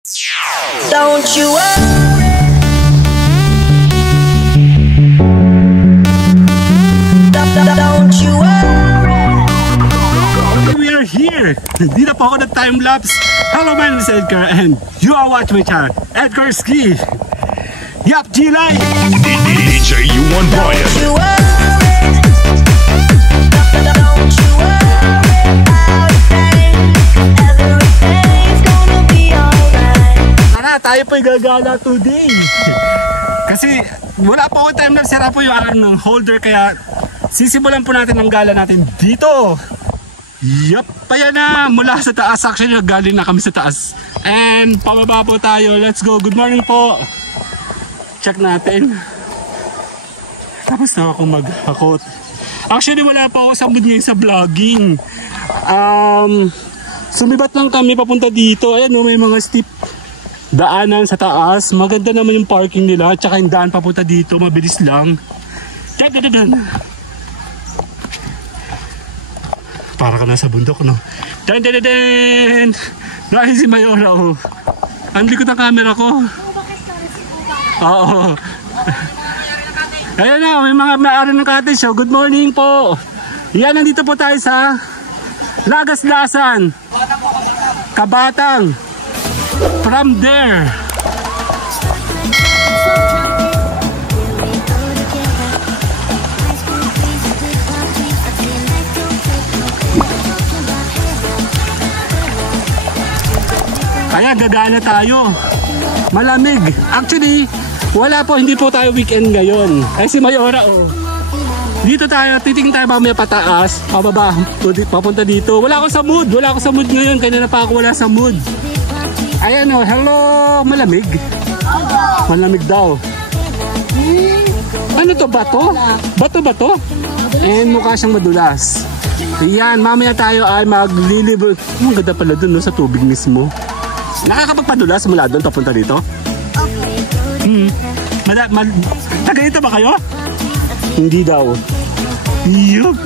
Don't you worry. Don't you worry. We are here. Dito po ako ng time-lapse. Hello, my name is Edgar and you are watching my channel, Edgar Ski. Yup, G-Line. DJ U1 Brian. Don't you worry. Don't you worry about a thing. Everything's gonna be alright. Tara, tayo po'y gagala today. Kasi wala po ako time-lapse. Sira po yung aking holder kaya sisimulan po natin ang gala natin dito. Yup, ayan na. Mula sa taas. Actually, galing na kami sa taas. And pababa po tayo. Let's go. Good morning po. Check natin. Tapos na ako maghakot. Actually, wala pa ako sa mood ngayon sa vlogging. Sumibat lang kami papunta dito. Ayan o, may mga steep daanan sa taas. Maganda naman yung parking nila. Tsaka yung daan papunta dito. Mabilis lang. Para ka nasa bundok, no? Dan! Dahil si Mayora, oh. Ang likod ang camera ko. Oo. Ayan na, may mga may-ari ng cottage show. Good morning po. Yan, nandito po tayo sa Lagas-Lasan, Kabatang. From there. Kaya gagana tayo. Malamig. Actually, wala po, hindi po tayo weekend ngayon. Kasi Mayora, oh. Dito tayo, titingin tayo mamaya pataas, pababa, papunta dito. Wala ako sa mood. Wala ako sa mood ngayon. Kaya na pa ako wala sa mood. Ayan, oh. Hello. Malamig. Malamig daw. Ano to? Bato? Bato ba to? And mukha siyang madulas. Ayan, mamaya tayo ay maglilibot. Ang ganda pala dun, no, sa tubig mismo. Nakakapagpadulas mula doon papunta dito? Okay. Taga dito ba kayo? Hindi daw. Yup.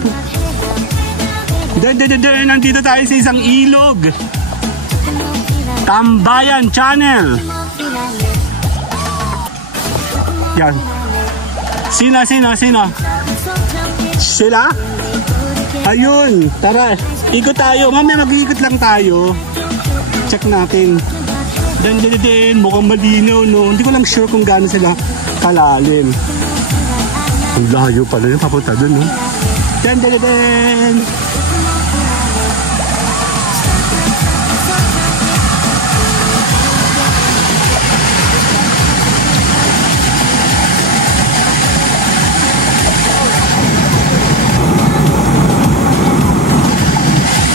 Nandito tayo sa isang ilog. Tambayan Channel. Yan. Sina? Sila? Ayun. Tara. Ikot tayo. Mamaya mag-iikot lang tayo. Check natin. Mukhang malinaw, no? Hindi ko lang sure kung gaano sila kalalim. Ang layo pala yung papunta dun, no?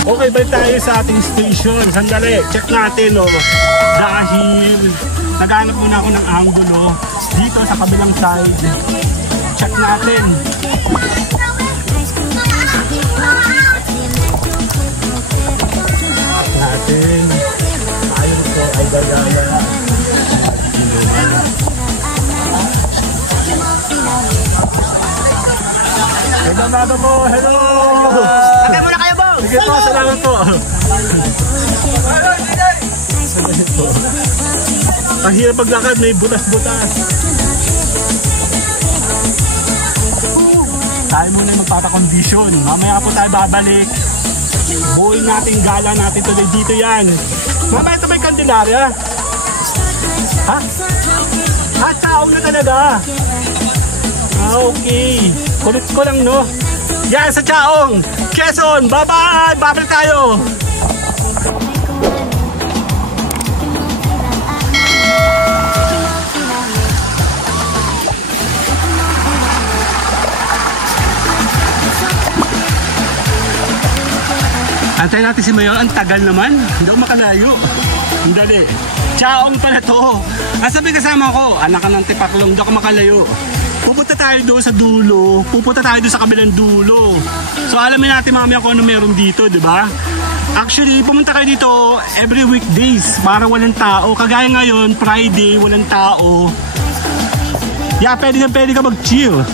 Okay, balik tayo sa ating station. Sandali, check natin, oh. Dahil naghanap muna ako ng angulo dito sa kabilang side. Check natin. Ayun po, ay gagaya. Hello po, hello! Hanggang muna kayo, Bo! Sige po, salamat po. Ang hirap paglakad, may butas-butas. Tayo muna magpapakondisyon. Mamaya po tayo babalik. Buuin natin, gala natin today. Dito yan. Mamaya ito may Candelaria. Ha? Taong na talaga. Okay. Kulit ko lang, no? Yan sa Chaong, Quezon. Bye-bye! Babalik tayo! Antayin natin si Mayor. Ang tagal naman. Hindi ako makalayo. Ang dali. Chaong pala to. Ang sabi kasama ko, anak ka ng tipaklong. Hindi ako makalayo. Pupunta tayo doon sa dulo. Pupunta tayo doon sa kabilang dulo. So alamin natin mamaya kung ano meron dito, di ba? Actually, pumunta kayo dito every weekdays para walang tao. Kagaya ngayon, Friday, walang tao. Yeah, pwede ka mag-chill.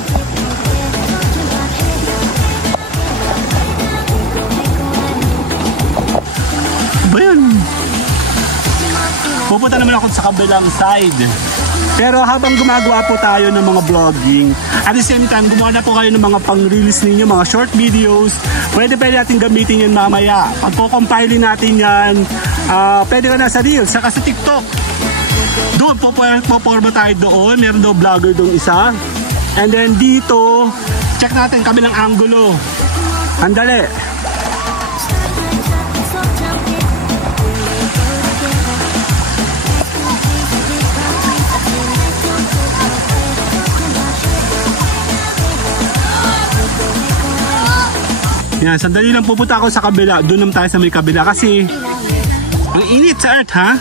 Ba yan? pupunta naman ako sa kabilang side. Pero habang gumagawa po tayo ng mga vlogging, at the same time, gumawa na po kayo ng mga pang-release ninyo, mga short videos, pwede natin gamitin yun mamaya. Pag po-compile natin yan, pwede ka na sa Reels, saka sa TikTok. Doon, po-forma tayo doon. Meron daw vlogger doon isa. And then dito, check natin kabilang angulo. Andali. Yan, sandali lang pupunta ako sa kabila. Doon naman tayo sa may kabila kasi ang init sa earth, ha?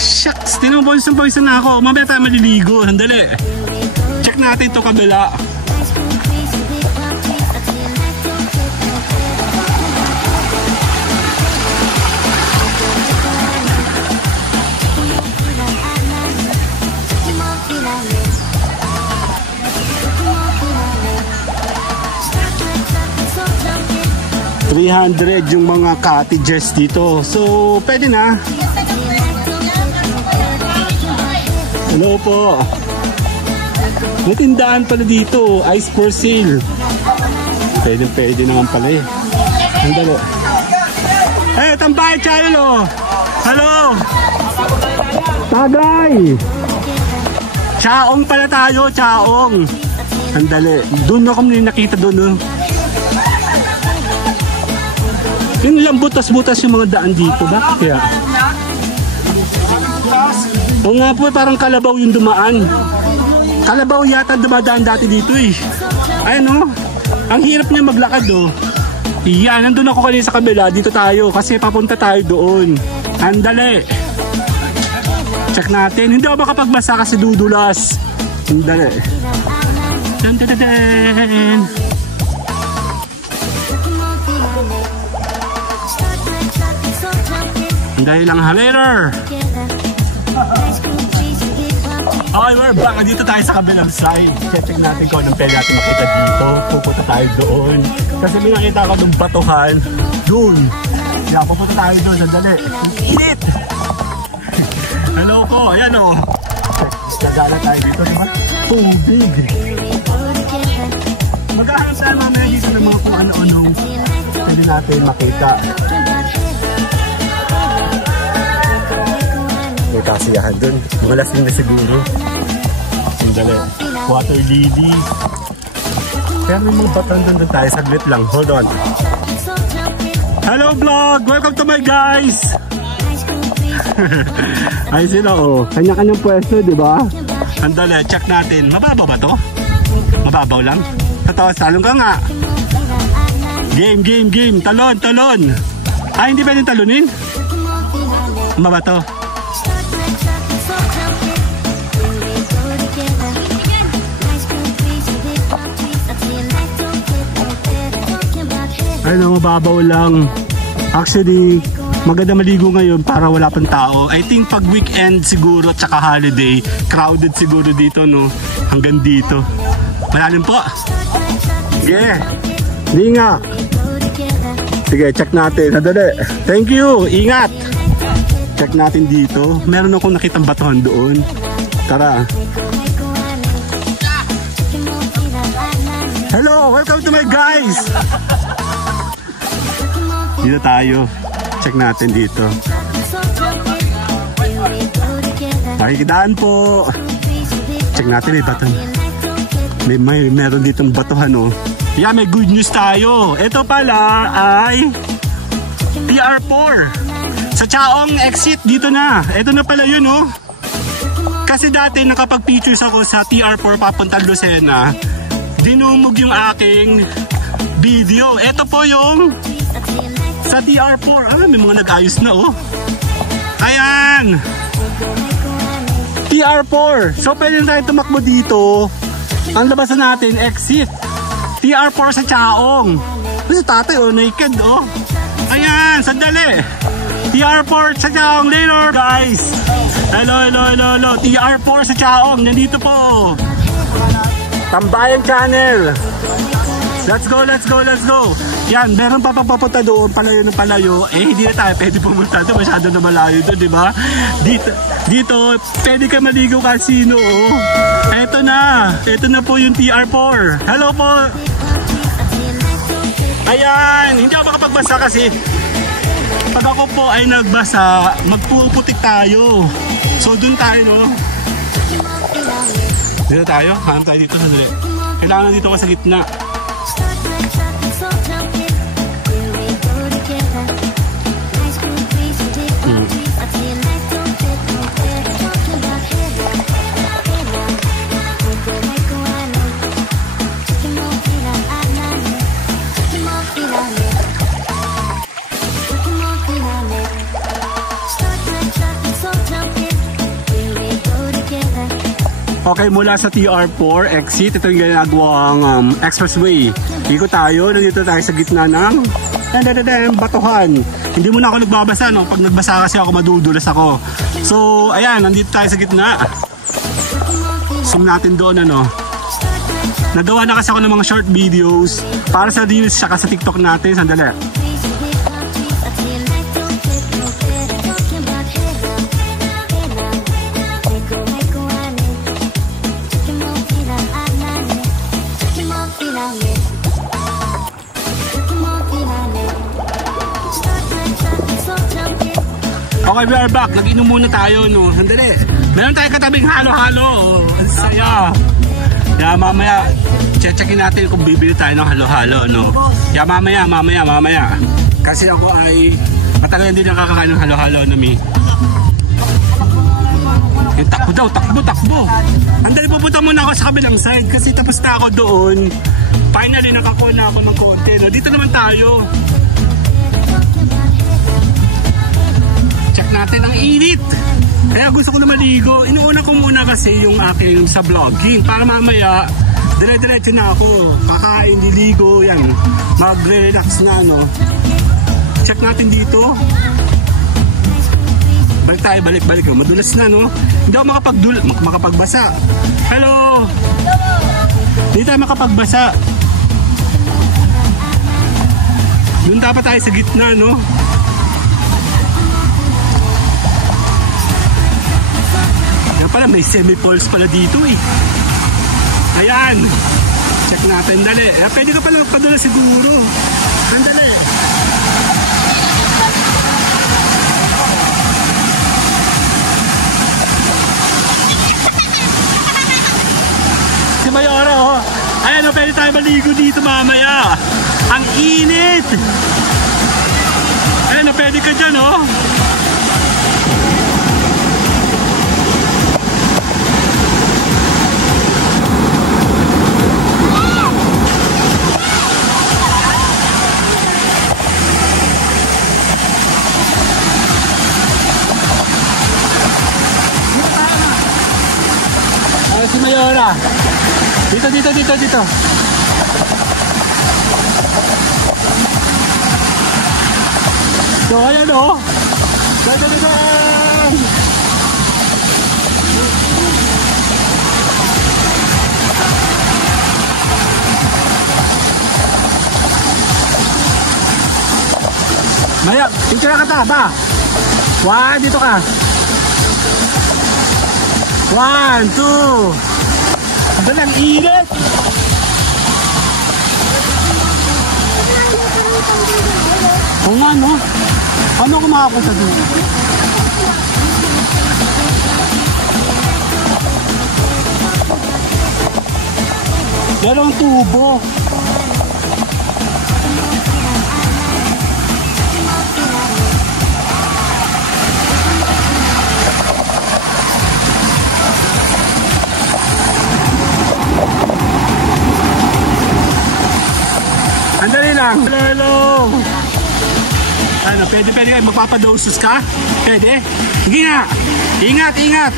Shucks, tinubos na ako. Mamaya tayo maliligo. Sandali. Check natin to kabila. $300 yung mga cottages dito. So, pwede na. Hello po. May tindahan pala dito. Ice for sale. Pwede naman pala eh. Andalo. Eh, Tambay Channel oh. Hello. Tagay. Chaong pala tayo. Chaong. Andali. Doon ako nakita doon. Yung lang butas-butas yung mga daan dito. Bakit kaya? O nga po, parang kalabaw yung dumaan. Kalabaw yata dumadaan dati dito eh. Ayan o. Ang hirap niya maglakad o. Yan, nandun ako kanina sa kabila. Dito tayo kasi papunta tayo doon. Andali. Check natin. Hindi ako makapagbasa kasi dudulas. Andali. Dun. Dahil lang later. Okay, we're back. Dito tayo sa kabilang side. Check natin kung anong pwede natin makita dito. Pupunta tayo doon. Kasi may nakita ko ng batuhan. Doon. Kaya pupunta tayo doon. Sandali. Init! Hello po. Ayan o. Nagala tayo dito, diba? Tubig. Maghahanap tayo mamaya dito ng mga kung ano-anong pwede natin makita. May kasiyahan dun. Mga lasing na siguro. Sandali. Water lily. Pero may mga batang dun tayo. Saglit lang. Hold on. Hello vlog! Welcome to my guys! Ay sila oh. Kanya-kanyang pwesto, di ba? Sandali. Check natin. Mababa ba to? Mababaw lang? Tatawas. Talong ka nga. Game. Talon. Ay, hindi pwedeng talunin? Mababa to? Ay no, mababaw lang. Actually, maganda maligo ngayon para wala pang tao. I think pag weekend siguro at saka holiday, crowded siguro dito no. Hanggang dito. Malalim po. Sige. Ingat. Sige, check natin. Hadali. Thank you. Ingat. Check natin dito. Meron akong nakitang batuhan doon. Tara. Hello, welcome to my guys. Dito tayo. Check natin dito. Makikitaan po. Check natin may batuhan. Meron ditong batuhan oh. Yeah, may good news tayo. Ito pala ay TR4. Sa Chaong exit dito na. Ito na pala yun oh. Kasi dati nakapag-pictures ako sa TR4 papuntang Lucena. Dinumog yung aking video. Ito po yung sa TR4. May mga nag-ayos na oh. Ayan. TR4. So pwede tayo tumakbo dito. Ang labasan natin, exit. TR4 sa Chaong. Kasi tatay oh, naked oh. Ayan, sandali. TR4 sa Chaong later guys. Hello. TR4 sa Chaong. Nandito po. Tambayan Channel. Let's go, let's go, let's go. Yan, meron pa papunta doon, palayo ng palayo. Eh, hindi na tayo pwede pumunta doon. Masyado na malayo doon, di ba? Dito, pwede ka maligo casino. Oh. Eto na po yung TR4. Hello po. Ayan, hindi ako makapagbasa kasi pag ako po ay nagbasa, magpuputik tayo. So, doon tayo, no? Dito tayo? Hanap tayo dito, sandali. Kailangan dito ka sa gitna. Okay, mula sa TR4 exit, ito yung ginagawang expressway. Ikot tayo, nandito tayo sa gitna ng batuhan. Hindi muna ako nagbabasa, no? Pag nagbasa kasi ako, madudulas ako. So, ayan, nandito tayo sa gitna. Zoom natin doon, ano. Nagawa na kasi ako ng mga short videos para sa reels saka sa TikTok natin. Sandali. Okay, we are back. Nag-inom muna tayo, no? Sandali. Meron tayong katabing halo-halo. Ang saya. Kaya mamaya, checkin natin kung bibili tayo ng halo-halo, no? Kaya mamaya. Kasi ako ay matagal din nakakakain ng halo-halo, no, mi? Yung takbo daw, takbo. Andali, pupunta muna ako sa kabilang side kasi tapos na ako doon. Finally, nakakuha na ako ng konti, no? Dito naman tayo. Check natin ang init. Kaya gusto ko na maligo. Inuuna ko muna kasi yung aking sa vlogging para mamaya dire-diretso na ako. Kakain, diligo, yan. Mag-relax na, no. Check natin dito. Balik tayo, balik. Madulas na, no. Hindi ako makapagbasa. Hello. Hindi tayo makapagbasa. Doon dapat tayo sa gitna, no. Pala may semi-falls pala dito eh. Ayan. Check natin, dali. Pwede ka pala magpadala siguro. Sandali. Si Mayora, oh. Ayan, pwede tayo maligo dito mamaya. Ang init. Ayan, pwede ka dyan, oh. Si Mayora. Dito. So, ayan o. Maya, picture na ka ba? Dito ka. 1, 2. Dali, ang init. Oo nga, no? Ano ako makapunta doon? Merong tubo. Andali lang. Hello. Ano, pwede kayo magpapadosus ka? Pwede? Sige nga. Ingat.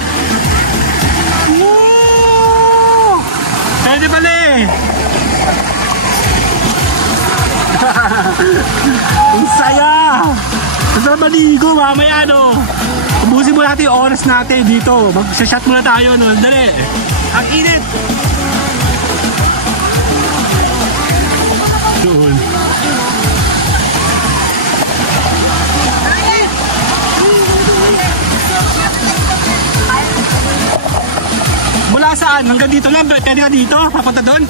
Woo! Pwede pala eh. Ang saya. Masarap maligo mamaya, no? Ubusin mo natin yung oras natin dito. Mag-shot muna tayo, no? Dali. Ang init. Mula saan? Hanggang dito lang. Pwede ka dito? Papunta doon?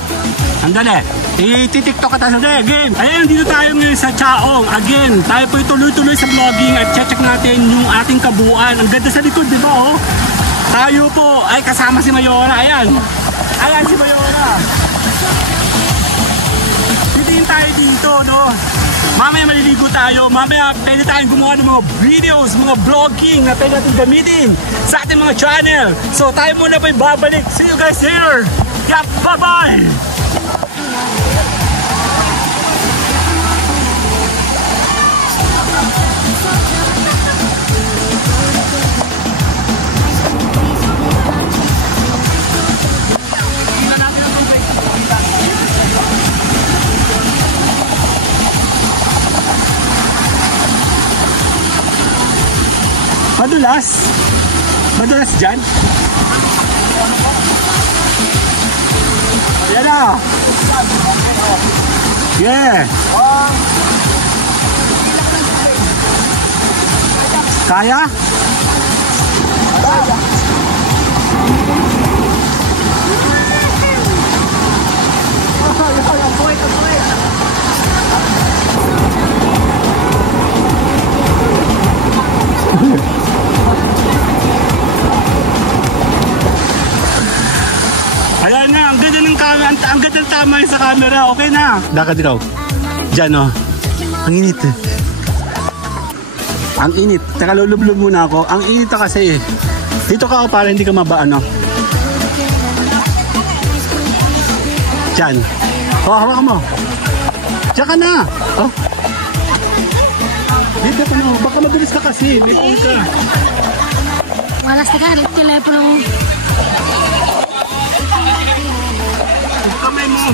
Andali. I-tiktok ka tayo. Game. Ayan, dito tayo ngayon sa Chaong. Again, tayo po tuloy-tuloy sa vlogging at check natin yung ating kabuuan. Ang ganda sa likod, di ba oh? Tayo po ay kasama si Mayora. Ayan. Ayan si Mayora. Titingin tayo dito, no? Mamaya maliligo tayo. Mamaya pwede tayong gumawa ng mga videos, mga vlogging na pwede natin gamitin sa ating mga channel. So tayo muna po babalik. See you guys here. Yeah, bye-bye! Madulas? Madulas dyan? Yan na! Yeah! Kaya? Ayan na, ang ganda ng camera, ang ganda ng tama sa camera, okay na. Lakad ikaw. Diyan oh. Ang init. Ang init. Teka, lulublob muna ako. Ang init na kasi eh. Dito ka para hindi ka mabaano. Diyan. Oh, hawakan mo. Diyan ka na. Oh. Dito ka na. Baka mabilis ka kasi. May phone ka. Malas ka, telepono mo. Kamay mo.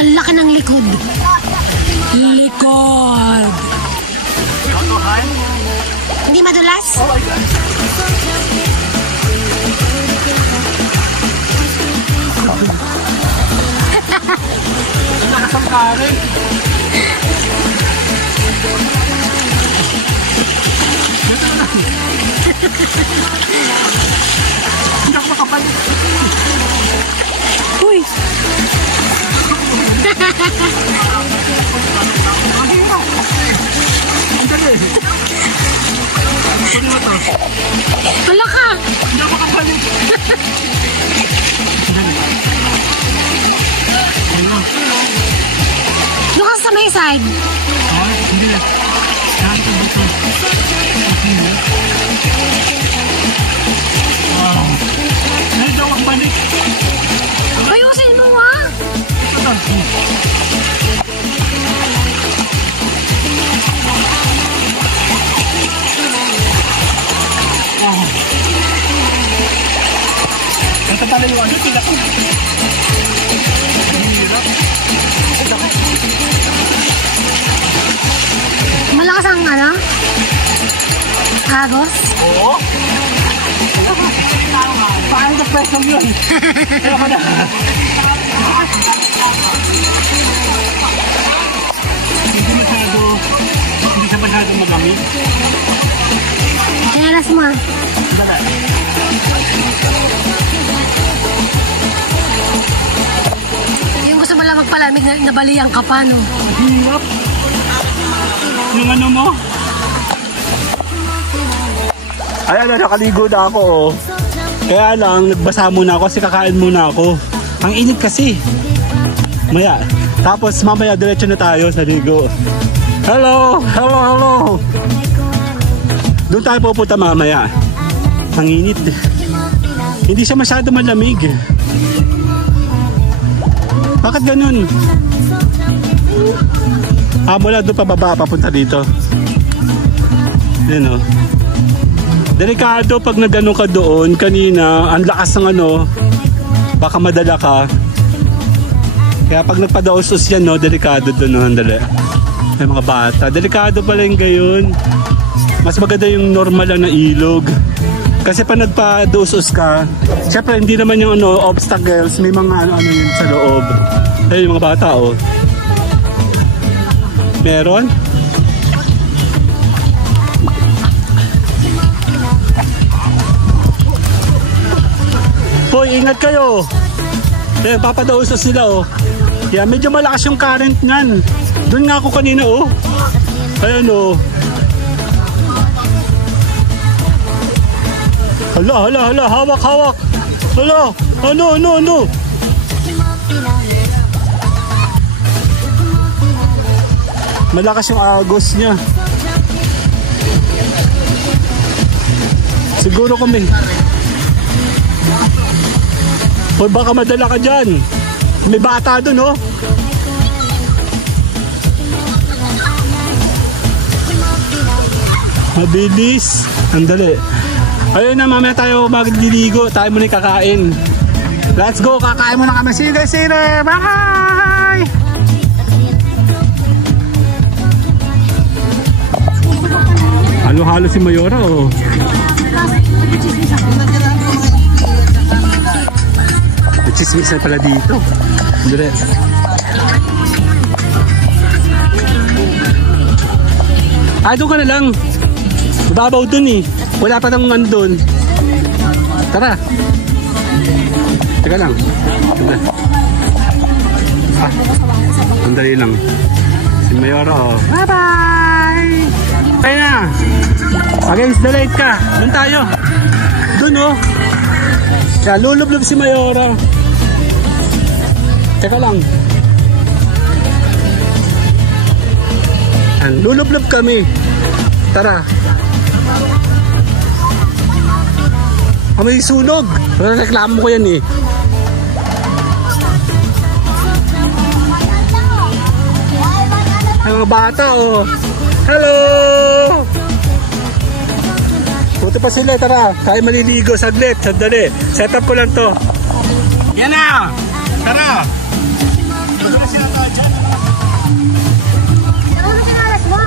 Ang laki ng likod. Likod. Hindi madulas? Lakas ang kare. Hindi ako makapalit. Uy! Ang dali. Pwede mo to. Wala ka! Hindi ako makapalit. Doon ka sa may side. Hindi. Nakita dito. Wow. Hindi daw ang balik. Ayusin mo ha! Ito. Ito pala yung ano, sila ko. Malakas ang ano? Agos? Oo. Paano na press lang yun? Ayaw ka na. Hindi siya masyado magamit. Kailas mo ha? Yung gusto mo lang magpalamig na nabaliang ka pa, no? Hirap. Yung ano mo? Ayan na, nakaligo na ako oh. Kaya lang, nagbasa muna ako kasi kakain muna ako. Ang init kasi. Maya. Tapos mamaya diretso na tayo sa ligo. Hello! Hello! Hello! Doon tayo pupunta mamaya. Ang init. Hindi siya masyado malamig. Bakit ganun? Mula doon pababa, papunta dito. Yan o. Delikado pag nagano ka doon kanina, ang lakas ng ano, baka madala ka. Kaya pag nagpadaos-os yan, no, delikado doon, no, handali. May mga bata. Delikado pala yung gayon. Mas maganda yung normal lang na ilog. Kasi pa nagpa-dosos ka, syempre hindi naman yung ano, obstacles, may mga ano yun sa loob. Ayun yung mga bata, oh. Meron? Hoy, ingat kayo. Eh, papadaosos sila, oh. Yeah, medyo malakas yung current ngan. Doon nga ako kanina, oh. Ayun, oh. Hala, hawak. Hala, ano. Malakas yung agos niya. Siguro kami. Hoy, baka madala ka dyan. May bata dun, oh. Mabilis. Andali. Ayun na, mamaya tayo magliligo. Tayo muna kakain. Let's go, kakain muna kami. Sige. Bye! Halo-halo si Mayora, oh. Chismis pala dito. Dire. Ay, doon ka na lang. Mababaw dun eh. Wala pa nang nandun. Tara. Teka lang. Andali lang. Si Mayora, oh. Bye-bye! Kaya na. Against the light ka. Doon tayo. Doon, oh. Kaya lulublob si Mayora. Teka lang. Lulublob kami. Tara. May sunog. Reklamo ko yan eh. Ay, mga bata, oh. Hello! Buti pa sila, tara. Tayo maliligo, saglit, sandali. Set up ko lang to. Yan na! Tara! Ano pinalas mo?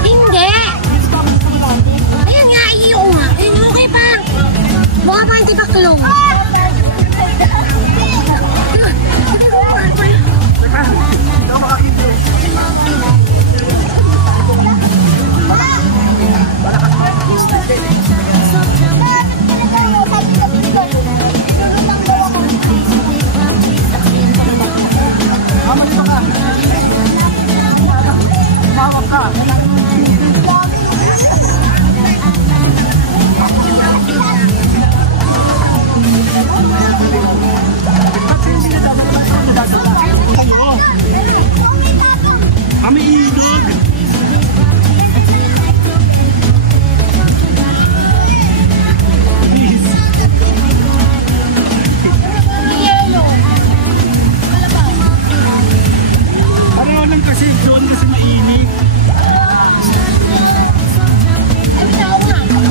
Hindi! Ayun nga, iyo nga. Ayun, okay pa. Mukha pa yung tipaklong. Kami ilog. Ano lang kasi doon kasi mainit.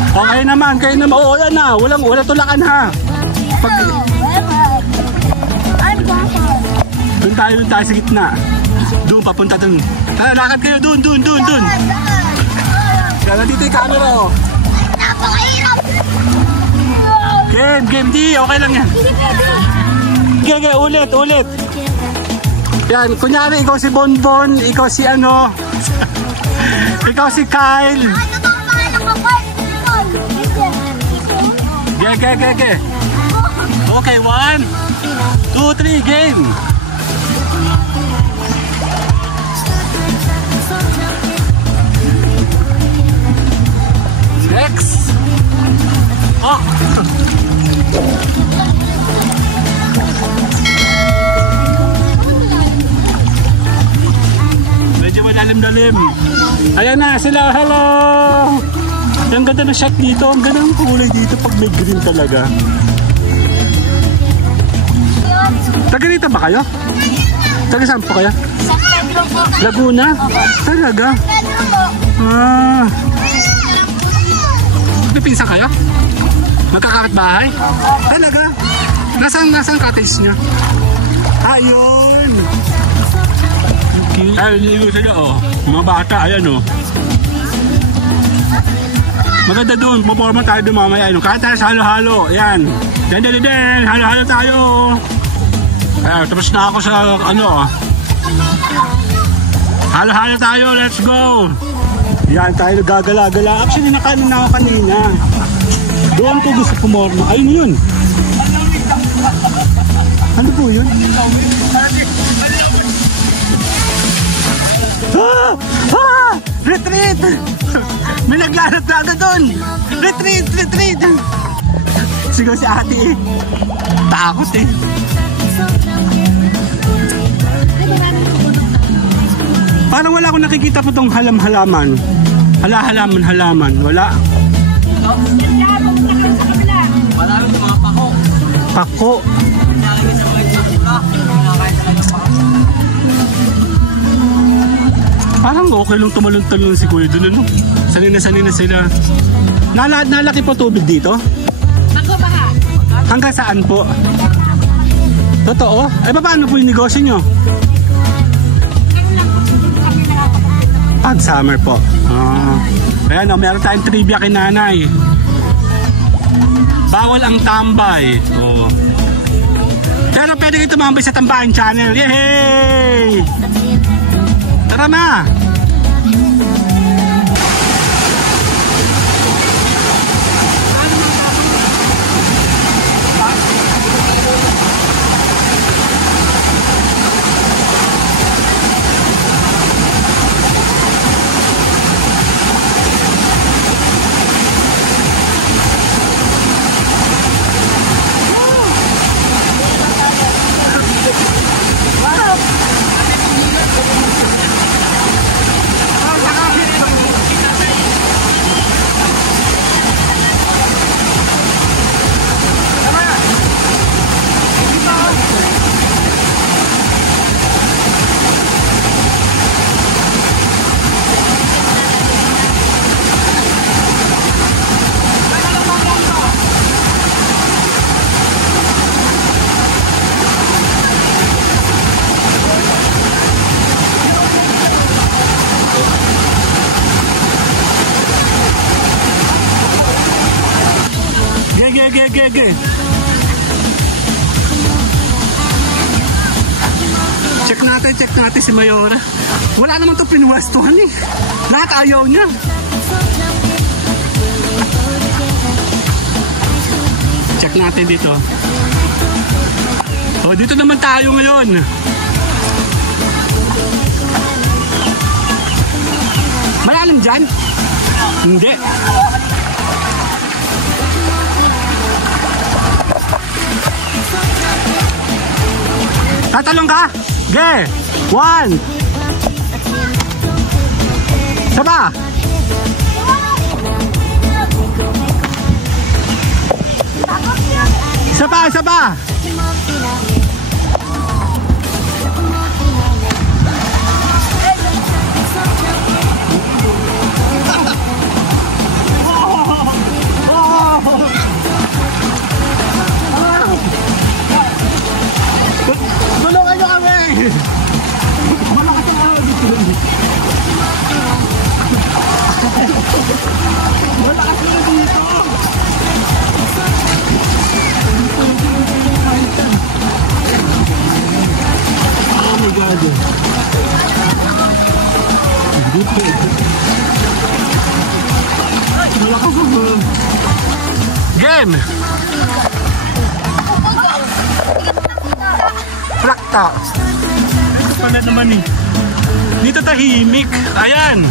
Okay naman, kayo naman. Oo, yan na. Wala tulakan ha. Pag... Doon tayo sa gitna. Doon, papunta doon. Tara, lakad kayo doon. Kaya nandito yung camera, oh. Game, di. Okay lang yan. Okay, ulit. Yan, kunyari, ikaw si Bonbon, ikaw si ano, ikaw si Kyle. Okay. Okay, 1, 2, 3, game. Next. Oh! Medyo malalim-dalim. Ayan na sila, hello! Ang ganda ng shot dito, ang ganda ng kulay dito pag may green talaga. Taga dito ba kayo? Taga saan po kayo? Laguna? Talaga? Ah. Pipinsan kayo? Magkakakit bahay? Talaga? Nasaan cottage nyo? Ayun! Ayun, niligo sila oh. Mga bata, ayan oh. Maganda doon, puporma tayo doon mamaya. Kahit tayo sa halo-halo, ayan. Den, halo-halo tayo. Ayan, tapos na ako sa ano. Halo-halo tayo, let's go. Yan, tayo gagala-gala. Actually, nakain na ako kanina. Doon ko gusto pumorma. Ayun yun. Ano po yun? Ah! Ah! Retreat! May naglalat na agad doon! Retreat! Retreat! Sigaw si ate eh. Takot eh. Parang wala akong nakikita po itong halam-halaman. Halaman. Wala. Maraming mga pako. Pako. Parang okay lang tumalon-talon si Kuya doon, ano? Sanay na sila. Nalaki po tubig dito? Ako ba ha? Hanggang saan po? Totoo? Eh, paano po yung negosyo nyo? Pag summer po. Ayan o, meron tayong trivia kay nanay. Bawal ang tambay. Oh. Pero pwede kayo tumambay sa Tambayan Channel. Yehey! Tara na! Gege. Check natin si Mayora. Wala naman ito pinwestuhan eh. Lahat ayaw niya. Check natin dito. Oh, dito naman tayo ngayon. Malalim dyan? Hindi. Tatalong ka? Ge! 1! Saba! Saba! Tulungan nyo kami! Malakas ang ahon dito. Malakas na dito. Oh my God. Malakas ang ahon. Game! Plakta. Ito pala naman eh. Dito tahimik. Ayan.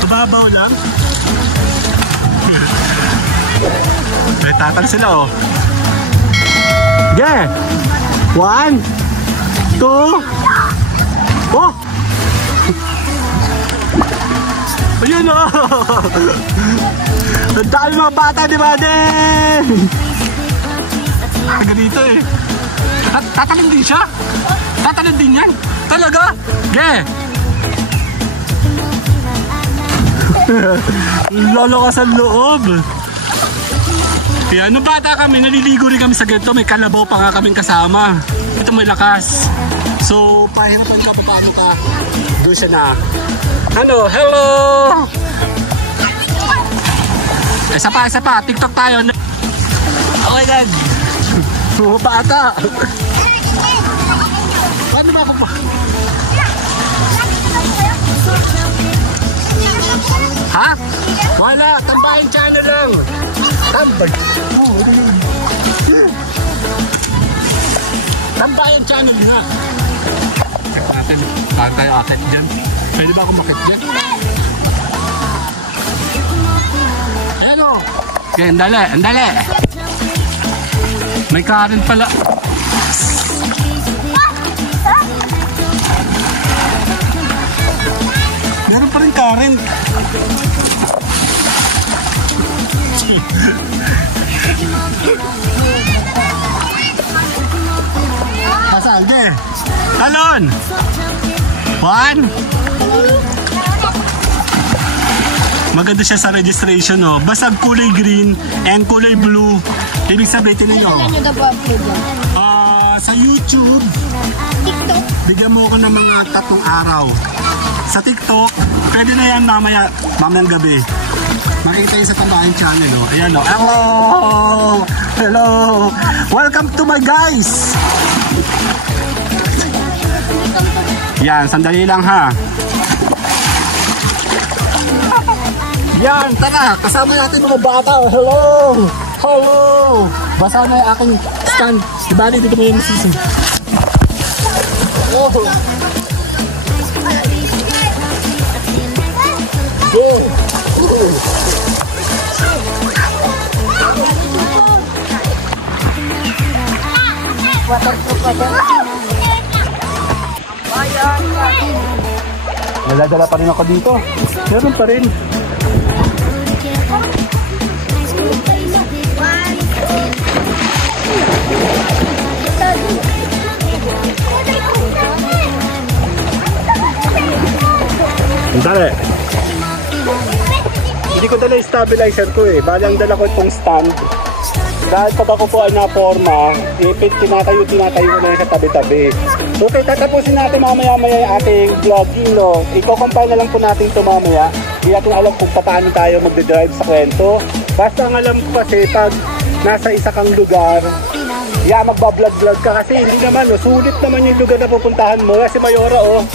Tubabaw lang. May tatal sila oh. Yeah. 1, 2. Oh! Ayun oh! Ang dami mga bata, di ba din? Taga dito eh. Tatalon din siya? Tatalon din yan? Talaga? Yeah! Lolo ka sa loob. Kaya nung bata kami, naliligo rin kami sa ganito. May kalabaw pa nga kaming kasama. Ito may lakas. So, pahirapan ka, paano ka? Doon siya na. Ano? Hello! Isa pa. TikTok tayo. Oh my God! Mga bata! Paano ba ako pa? Ha? Wala! Tambahin channel lang! Tambay! Tambahin channel nga! Check natin. Saan tayo akit dyan? Pwede ba ako makit dyan? Hello! Okay, andali! May current pala. Meron pa rin current. Masalde. Talon. 1. Maganda siya sa registration, no? Basag kulay green and kulay blue. Ibig sabihin, tinan nyo. Sa YouTube, TikTok, bigyan mo ko ng mga 3 araw. Sa TikTok, pwede na yan mamayang gabi. Makita yun sa Tambahin channel, no? Ayan, no? Hello! Welcome to my guys! Yan, sandali lang ha. Yan, tara, kasama natin mga bata. Hello! Basa na yung aking stand. Ibali, dito mo yung masisig. Oh! Naladala pa rin ako dito. Meron pa rin. Dali. Hindi ko dala yung stabilizer ko eh. Bali ang dala ko itong stand. Dahil pag ako po ay na-forma, tinatayo ko na sa tabi-tabi. Okay, tatapusin natin mamaya yung ating vlogging, no? I-compile na lang po natin ito mamaya. Hindi natin alam kung paano tayo magde-drive sa kwento. Basta ang alam ko kasi pag nasa isa kang lugar, magbablog-vlog ka kasi hindi naman, no? Sulit naman yung lugar na pupuntahan mo. Kasi Mayora, oh.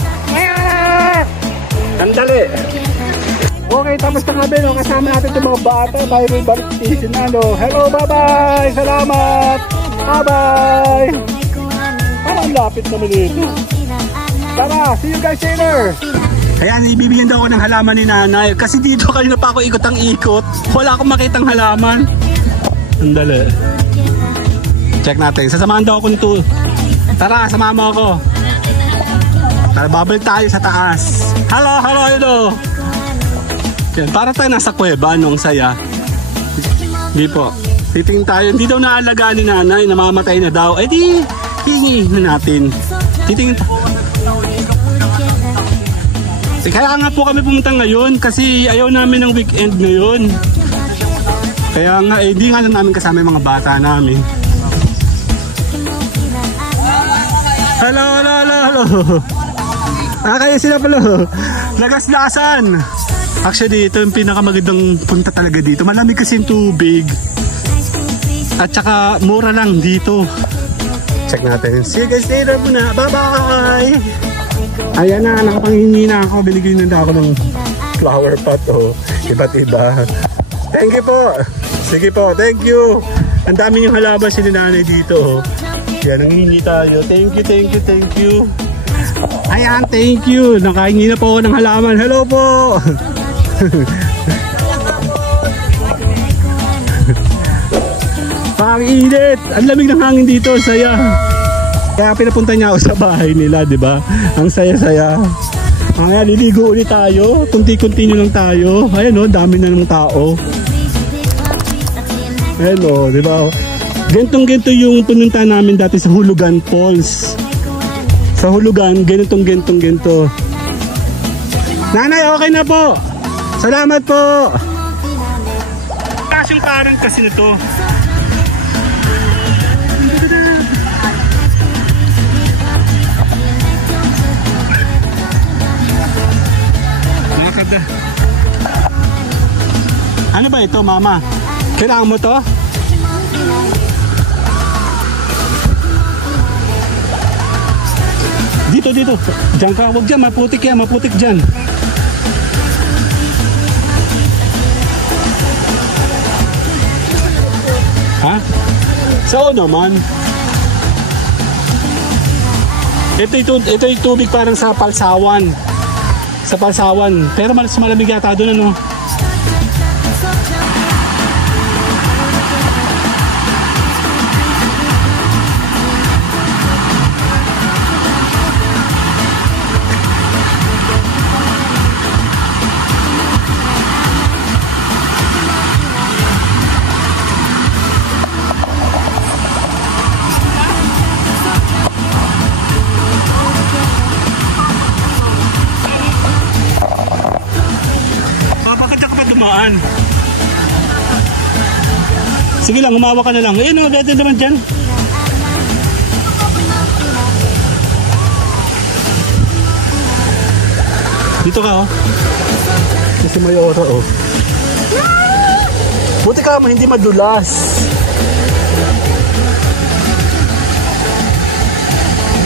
Andali. Okay, tapos na kami, no? Kasama natin itong mga bata. Tayo may balik station na, no? Hello, bye-bye! Salamat! Bye-bye! Parang lapit kami dito. Tara, see you guys later! Ayan, ibibigyan daw ako ng halaman ni nanay. Kasi dito kanina pa ako ikot ang ikot. Wala akong makitang halaman. Andali. Check natin. Sasamahan daw ako nito. Tara, samahan mo ako. Tara, babalik tayo sa taas. Hello. Yan, para tayo nasa kuweba, ang saya. Hindi po. Titingin tayo. Hindi daw naalagaan ni nanay. Namamatay na daw. Eh di, hingi na natin. Titingin tayo. Kaya nga po kami pumunta ngayon kasi ayaw namin ng weekend ngayon. Kaya nga, di nga lang namin kasama yung mga bata namin. Hello. Kaya sila pala. Lagas-lagasan. Actually, ito yung pinakamagandang punta talaga dito. Malamig kasi yung tubig. At saka, mura lang dito. Check natin. See you guys later muna. Bye-bye! Ayan na, nakapanghingi na ako. Binigyan na ako ng flower pot. Oh. Iba't iba. Thank you po. Sige po, thank you. Ang dami yung halaman si nanay dito. Oh. Yan, nanghingi tayo. Thank you. Ayan, thank you. Nakahingi na po ako ng halaman. Hello po. Ang init. Ang lamig ng hangin dito. Saya. Kaya pinapunta niya ako sa bahay nila, di ba? Ang saya-saya. Ngayon, liligo ulit tayo. Kunti-kunti lang tayo. Ayan o, dami na ng tao. Ayan o, di ba? Gentong-gento yung pununta namin dati sa Hulugan Falls. Sa Hulugan, gentong-gento. Nanay, okay na po. Salamat po. Kasyong parang kasi nito. Nakakada. Ano ba ito, mama? Kailangan mo to? Dito. Diyan ka, huwag dyan. Maputik yan, maputik dyan. Ha? Saan naman? Ito yung tubig parang sa Palsawan. Sa Palsawan. Pero mas malamig yata doon, ano? Sige lang, umawa ka na lang. Eh, no, dito naman dyan. Dito ka, oh. Kasi may ora, oh. Buti ka mo, hindi madulas.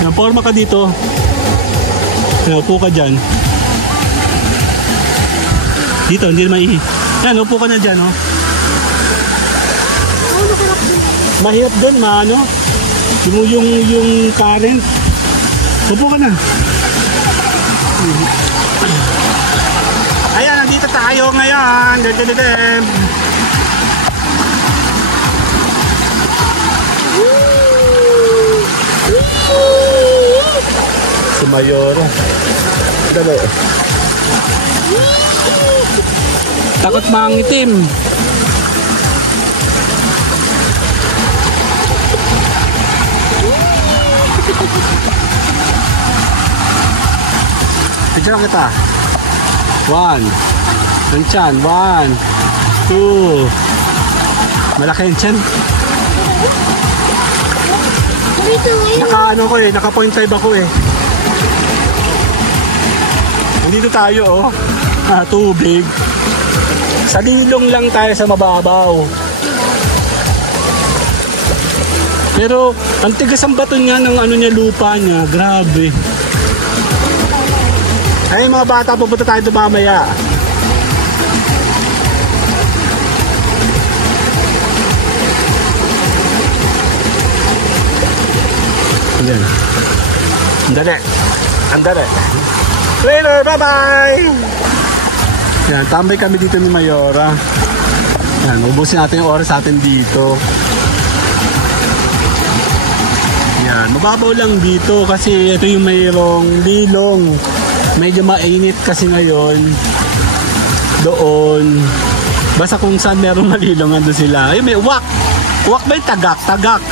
Yan, forma ka dito. Yan, upo ka dyan. Dito, hindi naman ihi. Yan, upo ka na dyan, oh. Mahirap doon, maano? Yung current. Upo ka na. Ayan, nandito tayo ngayon. Si Mayora. Dali. Takot mangitim. Picture kita. 1. Ang tiyan. 1, 2. Malaki yung tiyan. Naka-ano ko eh. Naka 0.5 ako eh. Nandito tayo oh. Tubig. Sa lilong lang tayo sa mababaw. Pero ang tigas ang bato niya ng ano niya, lupa niya. Grabe. Ay mga bata, pupunta tayo doon mamaya. Ayan. Andale. Later, bye-bye! Yan, tambay kami dito ni Mayora. Yan, ubusin natin yung oras natin dito. Yan, mababaw lang dito kasi ito yung mayroong lilong. Medyo mainit kasi ngayon doon. Basta kung saan merong malilong ando sila. Ayun, may wak. Wak ba yung tagak?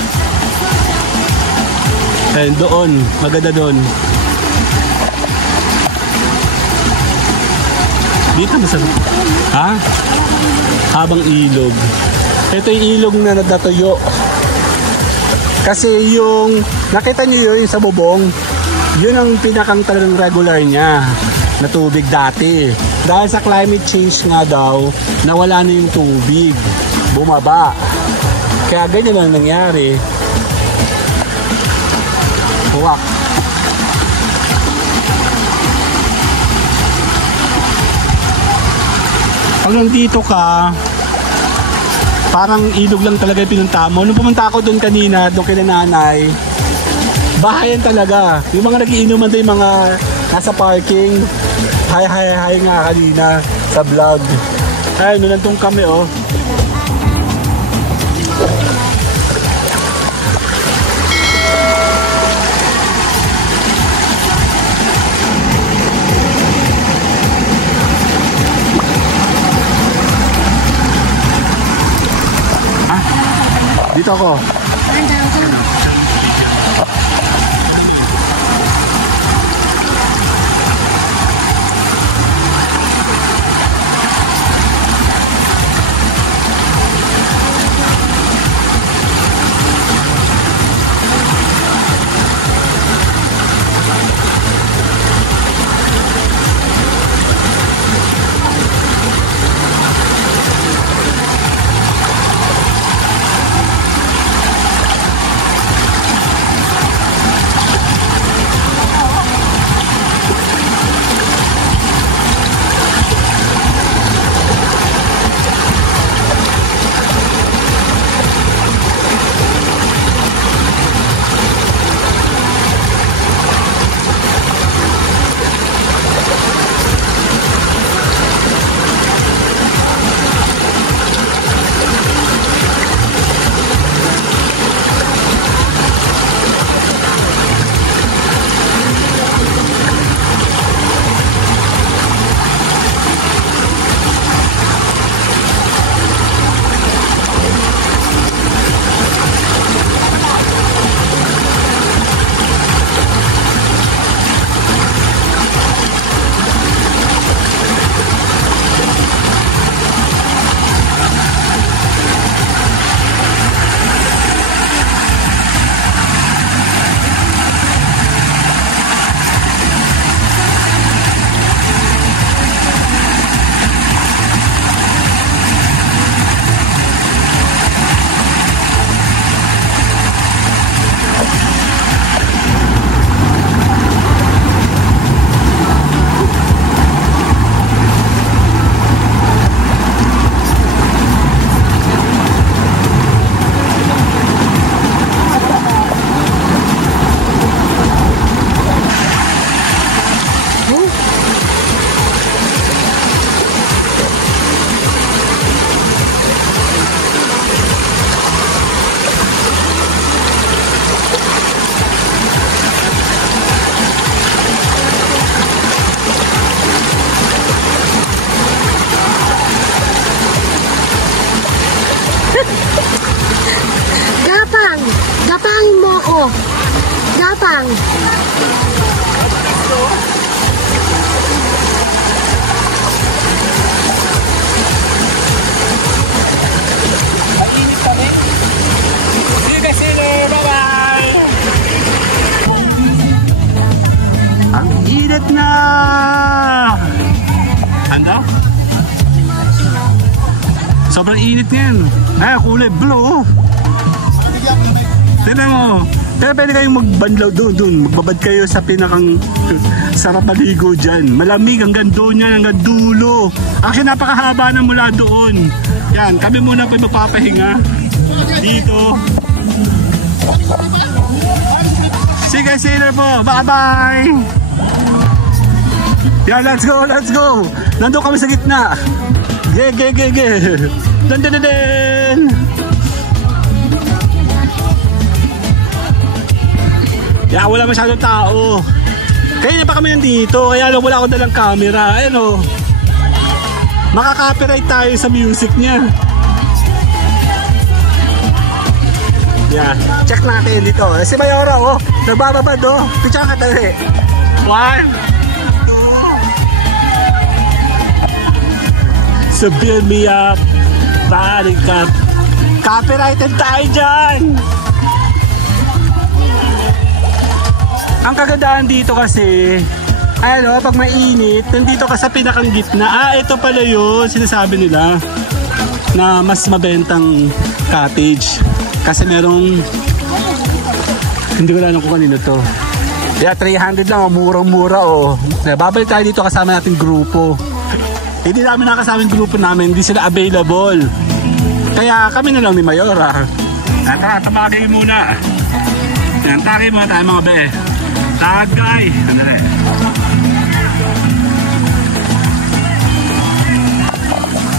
Ayun, doon. Maganda doon. Dito masarap. Ha? Habang ilog. Ito yung ilog na nadatuyo. Kasi yung nakita niyo yun sa bubong, yun ang pinakang talagang regular niya na tubig dati. Dahil sa climate change nga daw, nawala na yung tubig. Bumaba. Kaya ganyan lang nangyari. Huwak. Pag nandito ka, parang ilog lang talaga yung pinunta mo. Nung pumunta ako doon kanina, doon kina nanay, bahayan talaga. Yung mga nagiinuman doon, yung mga nasa parking, hi nga kanina sa vlog. Ay, nung nandun kami, oh. Dito ako. Gapang! Gapangin mo ako! Gapang! Mainit kami. See you guys later. Bye-bye. Ang init na! Handa? Sobrang init yan. Ay, kulay blue. Tignan mo. Pero pwede kayong magbanlaw doon. Magbabad kayo sa pinakang sarap maligo dyan. Malamig hanggang doon yan, hanggang dulo. Actually, napakahaba na mula doon. Yan, kami muna po mapapahinga. Dito. See you guys later po. Bye-bye! Yan, let's go, let's go! Nandun kami sa gitna. Ge. Dan. Yeah, wala masyadong tao. Kaya pa kami nandito, kaya lang wala akong dalang camera. Ayan o. Makaka-copyright tayo sa music niya. Yeah, check natin dito. Si Mayora oh, nagbababad oh. Picture ka dali. 1, 2. So build me up. Body cup. Copyrighted tayo dyan. Ang kagandahan dito kasi, ano, pag mainit, nandito ka sa pinakang gitna. Ito pala yun, sinasabi nila na mas mabentang cottage. Kasi merong, hindi ko alam kung kanino to. Yeah, 300 lang, murang-mura oh. Babalik tayo dito kasama nating grupo. Hindi namin nakasama yung grupo namin, hindi sila available. Kaya kami na lang ni Mayora. Tara, tabagay muna. Yan, tagay muna tayo mga be. Tagay! Sandali.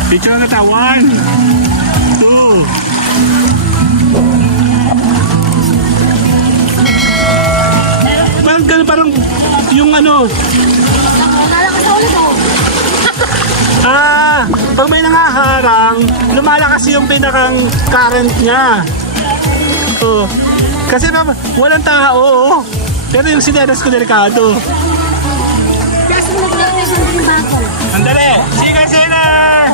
Picture na tayo. 1, 2. Parang ganun, parang yung ano. Nalakas sa ulit oh. Pag may nangaharang, lumalakas yung pinakang current niya. Oh. Kasi walang tao, oh. Pero yung sinelas ko delikado. Just mo naglagay sa mga bago. Andali! Sige, Sailor!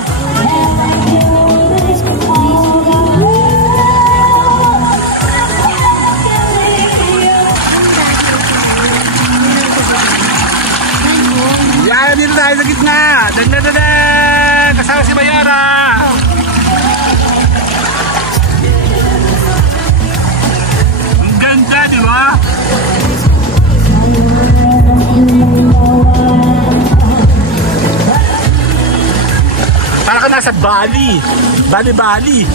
Yan, dito tayo sa gitna! Dan! Kasama si Mayora! Ang ganda, di ba? Para ka nasa Bali. Bali.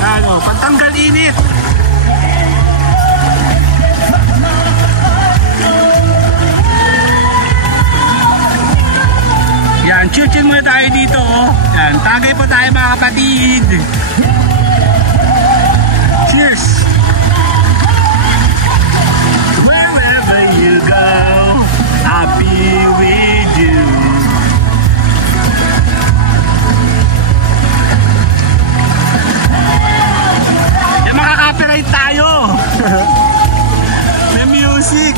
Ano, pantanggal init. Yan, chill muna tayo dito. Oh. Yan, tagay po tayo mga kapatid. Cheers! Wherever you go, I'll be with you. Yan, makaka-copyright tayo. May music.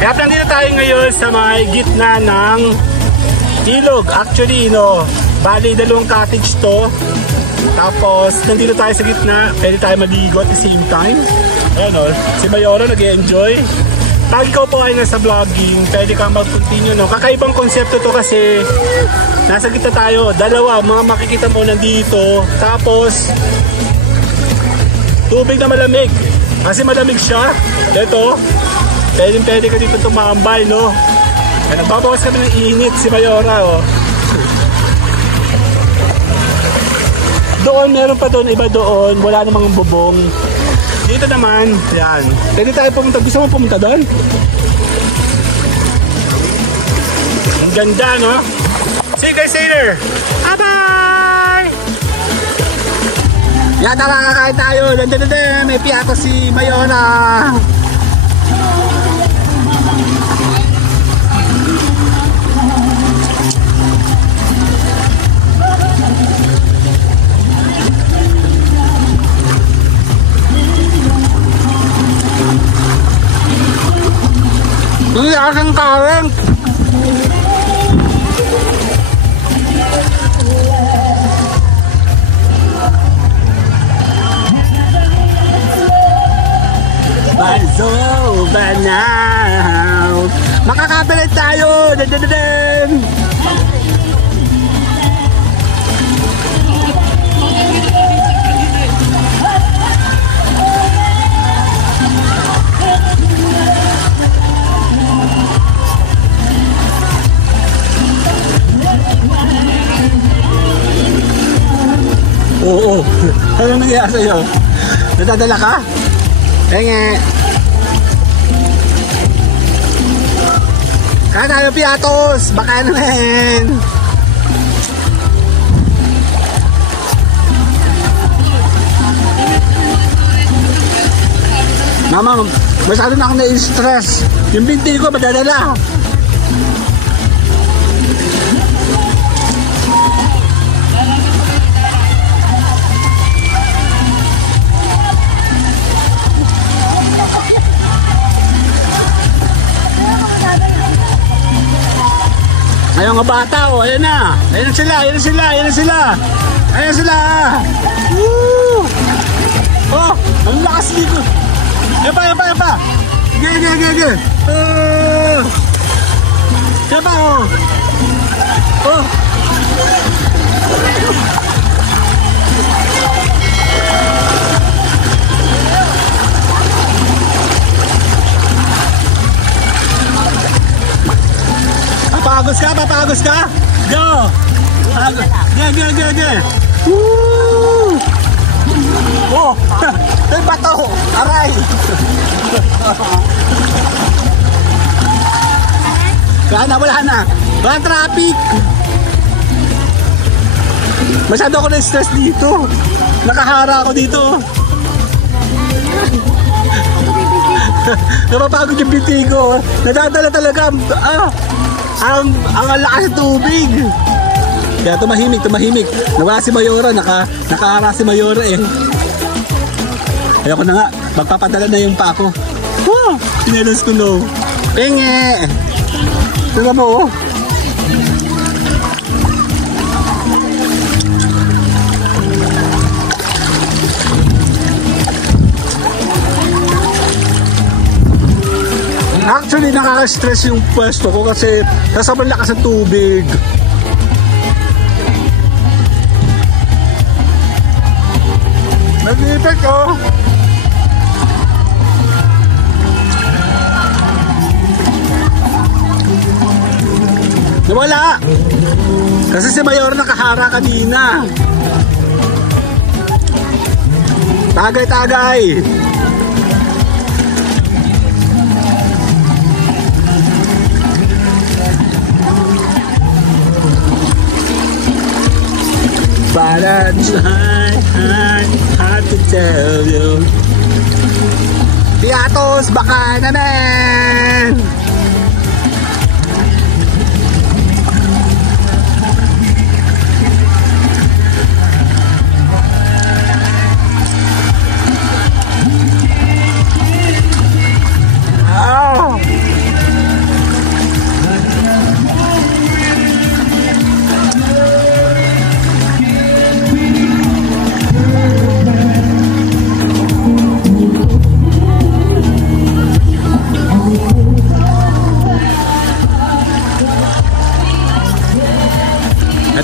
Kaya nandito tayo ngayon sa may gitna ng ilog. Actually, no, bali dalawang cottage to. Tapos, nandito tayo sa gitna. Pwede tayo maligo at the same time. Ayan o, si Mayora nag-enjoy. Pag ikaw po ay nasa vlogging, pwede kang mag-continue. No? Kakaibang konsepto to kasi nasa gitna tayo. Dalawa, mga makikita mo nandito. Tapos, tubig na malamig. Kasi malamig siya. Ito. Pwede ka dito tumambay, no? Kaya nagbabawas kami ng init si Mayora, oh. Doon, meron pa doon, iba doon. Wala namang bubong. Dito naman, yan. Pwede tayo pumunta. Gusto mo pumunta doon? Ang ganda, no? See you guys later! Bye-bye! Yan, nakakakain tayo. Dandang, may piyato si Mayora. Ini akan kawin. Bazo banaw. Makakapilit tayo. Dadadadam. Oo. Ano nangyayari sa'yo? Nadadala ka? Enge. Kaya tayo piatos. Baka naman. Mama, masyado na ako na-stress. Yung binti ko madadala. Ayun nga bata, oh, ayan na. Ayan na sila, ayan na sila, ayan na sila. Ayan na sila. Woo! Oh, ang lakas dito. Yan pa. Sige. Yan pa, oh. Oh. Papagos ka? Go! Go! Woo! Oh! May bato! Aray! Wala na. Walang traffic. Masyado ako na-stress dito. Nakahara ako dito. Napapagod yung biti ko. Nadadala talaga ang lakas ng tubig. Kaya tumahimik. Nawala si Mayora. Nakahara si Mayora eh. Ayoko na nga. Magpapadala na yung pa ako. Wow! Sinelos ko no. Penge! Tignan mo oh. Actually, nakaka-stress yung pwesto ko kasi sobrang lakas ng tubig. Nag-ipit oh. Nawala. Kasi si Mayor nakahara kanina. Tagay. But I try hard to tell you. Piatos, baka naman.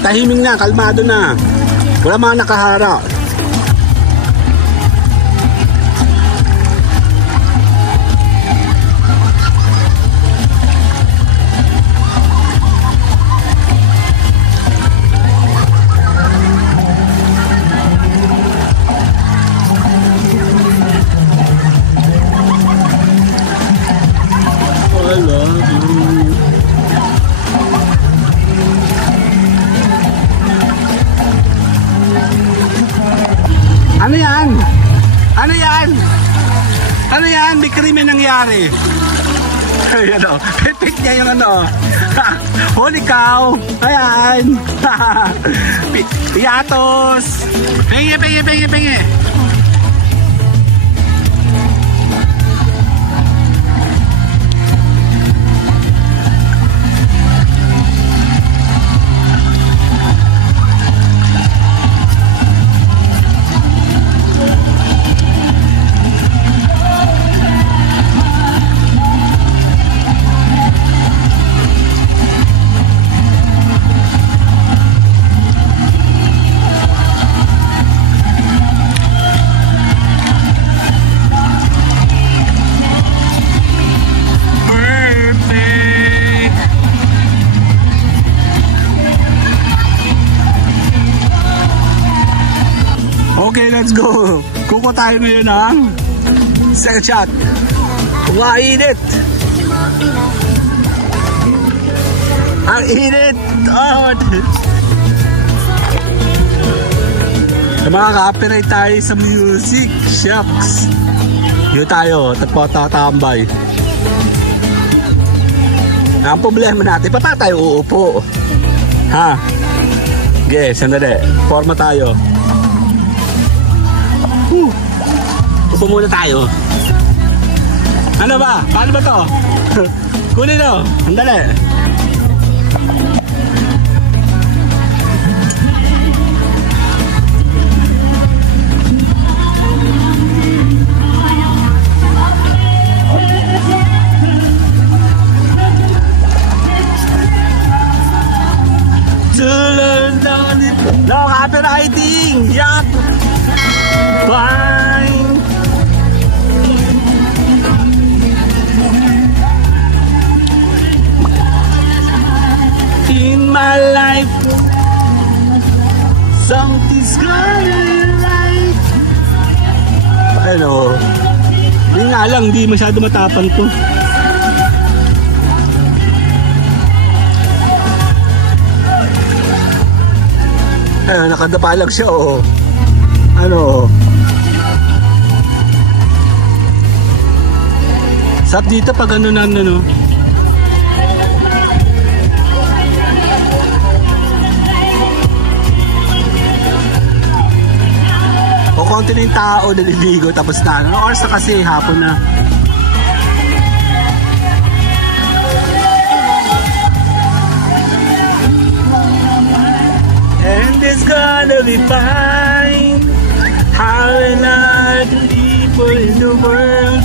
Tahiming na, kalmado na. Wala mga nakahara. Ano yan? May krimen nangyari. Ayan o. Pitik niya yung ano. Holy cow. Ayan. Piatos. Penge. Okay, let's go. Kuko tayo ngayon ng second shot. Init. Ang init. Oh. Makaka-copyright tayo sa music. Shucks. Yun tayo. Tatambay. Ang problema natin, pa tayo uupo? Ha? Okay, sandali. Forma tayo. Upo muna tayo. Ano ba? Paano ba to? Kunin o. Andali. No copywriting. Yup. Fine. In my life, Something's gonna right. Ano? Yun nga lang, hindi masyado matapang to. Ayun, nakadapa lang siya, oh. Ano? Sap dito pag ano na ano. O konti na yung tao naliligo tapos na. Ano oras na kasi? Hapon na. And it's gonna be fine. How are the people in the world?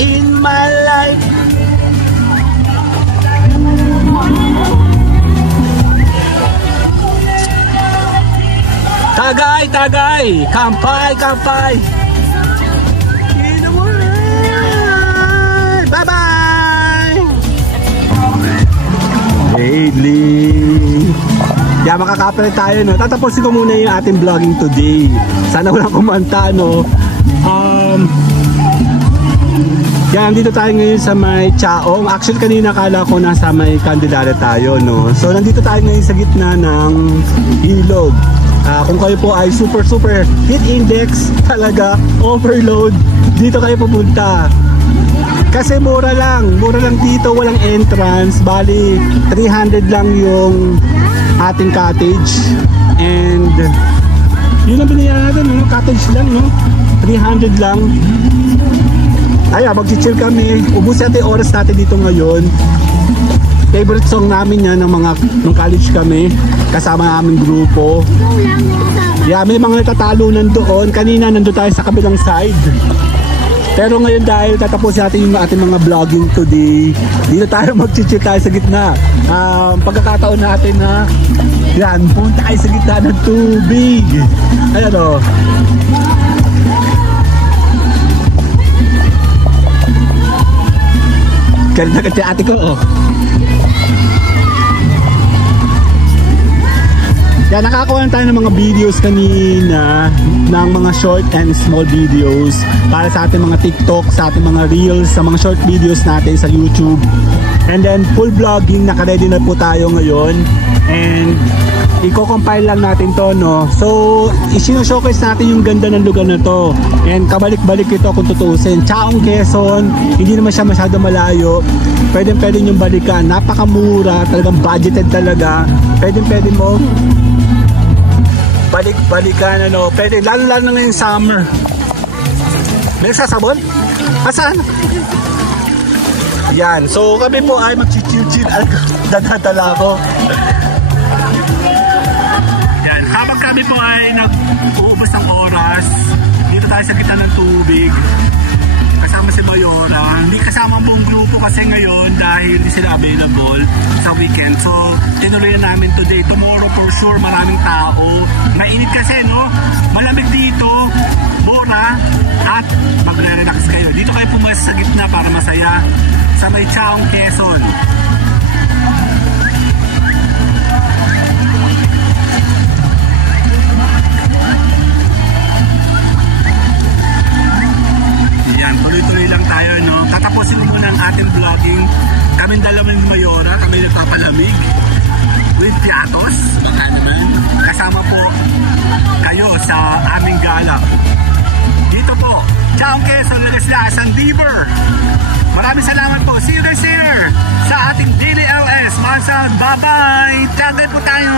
In my life. Tagay, tagay! Kampay, kampay! In the world! Bye-bye! Lately. Kaya makakapalit tayo, no? Tatapusin ko muna yung ating vlogging today. Sana walang kumanta, no? Yan, dito tayo ngayon sa may Chaong. Actually, kanina kala ko nasa may Candelaria tayo, no? So, nandito tayo ngayon sa gitna ng ilog. Kung kayo po ay super heat index, talaga, overload, dito kayo pupunta. Kasi mura lang dito, walang entrance, bali 300 lang yung ating cottage. And yun ang binayaran natin, no? Cottage lang, no? 300 lang. Ay, mag-chill kami. Ubus natin oras natin dito ngayon. Favorite song namin yan ng college kami, kasama naming grupo. Yeah, may mga natatalunan doon. Kanina nandun tayo sa kabilang side. Pero ngayon dahil tatapusin natin yung ating mga vlogging today, dito tayo mag-chill tayo sa gitna. Pagkakataon natin na yan, punta tayo sa gitna ng tubig. Ayan o. Galit na kasi ate ko, oh. Yan, nakakuha tayo ng mga videos kanina, ng mga short and small videos para sa ating mga TikTok, sa ating mga reels, sa mga short videos natin sa YouTube. And then full vlogging, naka-ready na po tayo ngayon. And i-compile lang natin to, no? So, isino-showcase natin yung ganda ng lugar na to. And kabalik-balik ito kung tutuusin. Chaong, Quezon, hindi naman siya masyado malayo. Pwede nyo balikan. Napakamura, talagang budgeted talaga. Pwede mo balik-balikan, ano. Pwede, lalo-lalo na ngayong summer. May sasabon? Asan? Yan. So, kami po ay mag-chill-chill. Dadadala ako. Yan. Habang kami po ay nag-uubos ng oras, dito tayo sa gitna ng tubig. Kasama si Mayora. Hindi kasama ang buong grupo kasi ngayon dahil hindi sila available sa weekend. So, tinuloy na namin today. Tomorrow for sure maraming tao. Mainit kasi, no? Malamig dito, mura, at magre-relax kayo. Dito kayo pumasok sa gitna para masaya sa may Chaong, Quezon. Yan, tuloy-tuloy lang tayo, no? Tatapusin muna ang ating vlogging. Kaming dalawa ni Mayora, kami nagpapalamig with piatos. Kasama po kayo sa aming gala. Dito po, Chaong, Quezon, Lagasla, Sandiver. Maraming salamat po. See you guys here sa ating Daily LS. Mansound, bye-bye! Tagay po tayo!